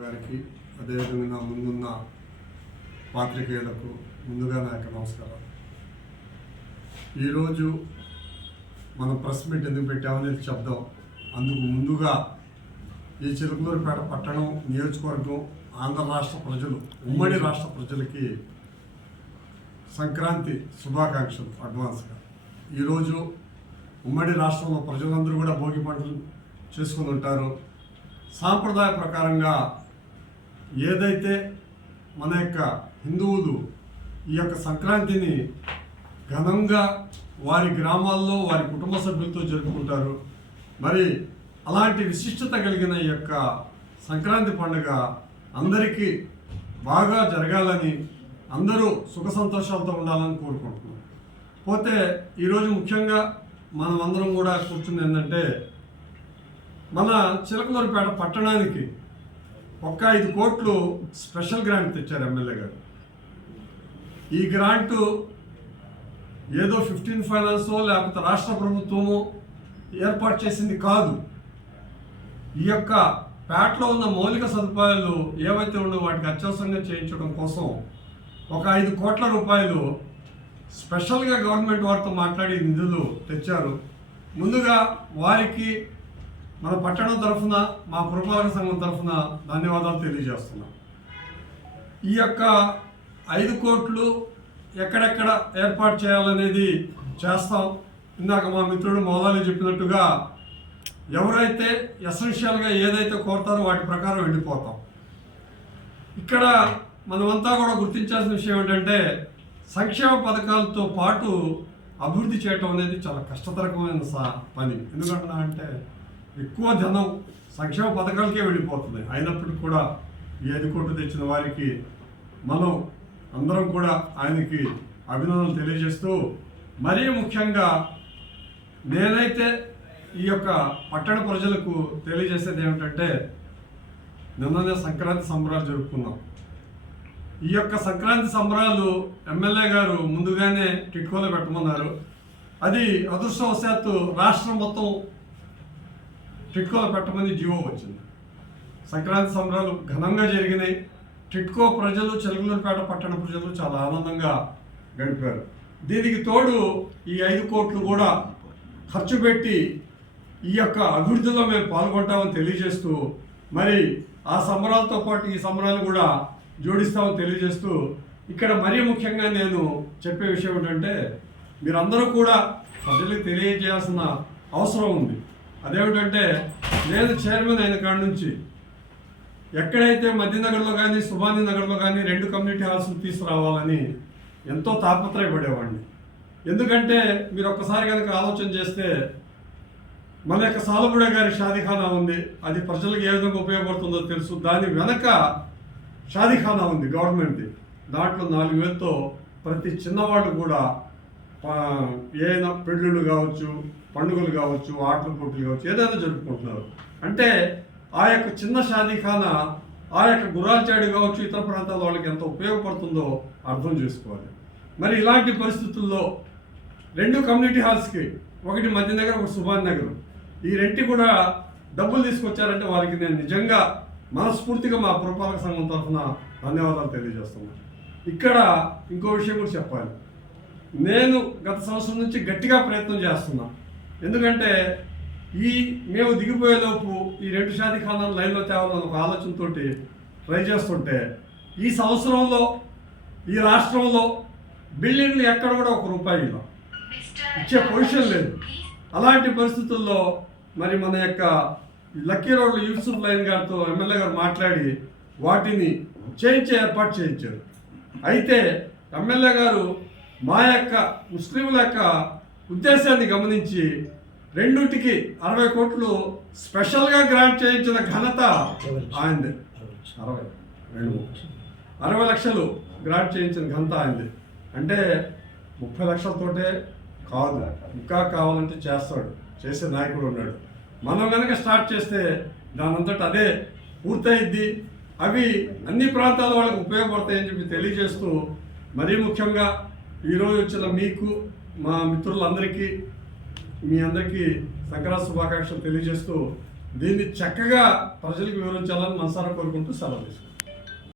గారికి అదేవిధంగా నా ముందున్న పాత్రికేయులకు ముందుగా నా యొక్క నమస్కారం ఈరోజు మనం ప్రెస్ మీట్ ఎందుకు పెట్టామనేది చెప్దాం. అందుకు ముందుగా ఈ చిలుకూరుపేట పట్టణం నియోజకవర్గం ఆంధ్ర రాష్ట్ర ప్రజలు ఉమ్మడి రాష్ట్ర ప్రజలకి సంక్రాంతి శుభాకాంక్షలు అడ్వాన్స్గా. ఈరోజు ఉమ్మడి రాష్ట్రంలో ప్రజలందరూ కూడా భోగి పంటలు చేసుకుని ఉంటారు. సాంప్రదాయ ప్రకారంగా ఏదైతే మన యొక్క హిందువులు ఈ యొక్క సంక్రాంతిని ఘనంగా వారి గ్రామాల్లో వారి కుటుంబ సభ్యులతో జరుపుకుంటారు. మరి అలాంటి విశిష్టత కలిగిన ఈ యొక్క సంక్రాంతి పండుగ అందరికీ బాగా జరగాలని అందరూ సుఖ సంతోషాలతో ఉండాలని కోరుకుంటున్నాం. పోతే ఈరోజు ముఖ్యంగా మనం అందరం కూడా కూర్చుంది ఏంటంటే మన చిలకలూరిపేట పట్టణానికి ఒక్క ఐదు కోట్లు స్పెషల్ గ్రాంట్ తెచ్చారు ఎమ్మెల్యే గారు. ఈ గ్రాంటు ఏదో ఫిఫ్టీన్ ఫైనాన్సో లేకపోతే రాష్ట్ర ప్రభుత్వము ఏర్పాటు చేసింది కాదు. ఈ యొక్క పేటలో ఉన్న మౌలిక సదుపాయాలు ఏవైతే ఉండో వాటికి అత్యవసరంగా చేయించడం కోసం ఒక ఐదు కోట్ల రూపాయలు స్పెషల్గా గవర్నమెంట్ వారితో మాట్లాడి నిధులు తెచ్చారు. ముందుగా వారికి మన పట్టణం తరఫున మా పురపాలక సంఘం తరఫున ధన్యవాదాలు తెలియజేస్తున్నాం. ఈ యొక్క ఐదు కోట్లు ఎక్కడెక్కడ ఏర్పాటు చేయాలనేది చేస్తాం. ఇందాక మా మిత్రుడు మోదాలి చెప్పినట్టుగా ఎవరైతే ఎసెన్షియల్గా ఏదైతే కోరుతారో వాటి ప్రకారం వెళ్ళిపోతాం. ఇక్కడ మనమంతా కూడా గుర్తించాల్సిన విషయం ఏంటంటే సంక్షేమ పథకాలతో పాటు అభివృద్ధి చేయటం అనేది చాలా కష్టతరకమైన పని. ఎందుకంటున్నా అంటే ఎక్కువ ధనం సంక్షేమ పథకాలకే వెళ్ళిపోతుంది అయినప్పటికీ కూడా ఈ ఐదు కోట్లు తెచ్చిన వారికి మనం అందరం కూడా ఆయనకి అభినందనలు తెలియజేస్తూ మరీ ముఖ్యంగా నేనైతే ఈ యొక్క పట్టణ ప్రజలకు తెలియజేసేది ఏమిటంటే నిన్ననే సంక్రాంతి సంబరాలు జరుపుకున్నాం. ఈ యొక్క సంక్రాంతి సంబరాలు ఎమ్మెల్యే గారు ముందుగానే టిట్కోలో పెట్టమన్నారు. అది అదృష్టవశాత్తు రాష్ట్రం మొత్తం టిట్కోలో పెట్టమని జీవో వచ్చింది. సంక్రాంతి సంబరాలు ఘనంగా జరిగినాయి. టిట్కో ప్రజలు చెలుగులూరుపేట పట్టణ ప్రజలు చాలా ఆనందంగా గడిపారు. దీనికి తోడు ఈ ఐదు కోట్లు కూడా ఖర్చు పెట్టి ఈ యొక్క అభివృద్ధిలో మేము పాల్గొంటామని తెలియజేస్తూ మరి ఆ సంబరాలతో పాటు ఈ సంబరాలు కూడా జోడిస్తామని తెలియజేస్తూ ఇక్కడ మరీ ముఖ్యంగా నేను చెప్పే విషయం ఏంటంటే మీరందరూ కూడా ప్రజలకు తెలియజేయాల్సిన అవసరం ఉంది. అదేమిటంటే నేను చైర్మన్ అయిన కాడి నుంచి ఎక్కడైతే మధ్యనగర్లో కానీ సుభాని నగర్లో కానీ రెండు కమ్యూనిటీ హాల్స్ని తీసుకురావాలని ఎంతో తాపత్రయపడేవాడిని. ఎందుకంటే మీరు ఒక్కసారి కనుక ఆలోచన చేస్తే మన యొక్క సాలబుడ గారి షాదీఖానా ఉంది అది ప్రజలకు ఏ విధంగా ఉపయోగపడుతుందో తెలుసు. దాని వెనక షాదీఖానా ఉంది గవర్నమెంట్ది. దాంట్లో నాలుగు వేలతో ప్రతి చిన్నవాళ్ళు కూడా ఏదైనా పెళ్ళిళ్ళు కావచ్చు పండుగలు కావచ్చు ఆటలు పోటీలు కావచ్చు ఏదైనా జరుపుకుంటున్నారు. అంటే ఆ యొక్క చిన్న షాదీఖానా ఆ యొక్క గురాల్చాడు కావచ్చు ఇతర ప్రాంతాల వాళ్ళకి ఎంత ఉపయోగపడుతుందో అర్థం చేసుకోవాలి. మరి ఇలాంటి పరిస్థితుల్లో రెండు కమ్యూనిటీ హాల్స్కి ఒకటి మధ్యనగర్ ఒకటి సుభాన్ నగర్ ఈ రెంటి కూడా డబ్బులు తీసుకొచ్చారంటే వారికి నేను నిజంగా మనస్ఫూర్తిగా మా పురపాలక సంఘం తరఫున ధన్యవాదాలు తెలియజేస్తున్నాను. ఇక్కడ ఇంకో విషయం కూడా చెప్పాలి. నేను గత సంవత్సరం నుంచి గట్టిగా ప్రయత్నం చేస్తున్నా. ఎందుకంటే ఈ మేము దిగిపోయేలోపు ఈ రెండు షాదీఖానాలు లైన్లో తేవాలని ఒక ఆలోచనతో ట్రై చేస్తుంటే ఈ సంవత్సరంలో ఈ రాష్ట్రంలో బిల్డింగ్లు ఎక్కడ కూడా ఒక రూపాయి ఇచ్చే పొజిషన్ లేదు. అలాంటి పరిస్థితుల్లో మరి మన యొక్క లక్కీ రోడ్లు యూసుఫ్ లైన్ గారితో ఎమ్మెల్యే గారు మాట్లాడి వాటిని చేయించే ఏర్పాటు చేయించారు. అయితే ఎమ్మెల్యే గారు మా యొక్క ముస్లింల యొక్క ఉద్దేశాన్ని గమనించి రెండింటికి అరవై కోట్లు స్పెషల్గా గ్రాంట్ చేయించిన ఘనత ఆయనది. అరవై రెండు అరవై లక్షలు గ్రాంట్ చేయించిన ఘనత ఆయనది. అంటే ముప్పై లక్షలతోటే కాదు. ఇంకా కావాలంటే చేస్తాడు. చేసే నాయకుడు ఉన్నాడు. మనం కనుక స్టార్ట్ చేస్తే దాని అంతటా అదే పూర్తయిద్ది. అవి అన్ని ప్రాంతాల వాళ్ళకి ఉపయోగపడతాయని చెప్పి తెలియజేస్తూ మరీ ముఖ్యంగా ఈరోజు వచ్చిన మీకు మా మిత్రులందరికీ మీ అందరికీ సంక్రాంతి శుభాకాంక్షలు తెలియజేస్తూ దీన్ని చక్కగా ప్రజలకు వివరించాలని మనసారా కోరుకుంటూ సెలవు తీసుకుంటాం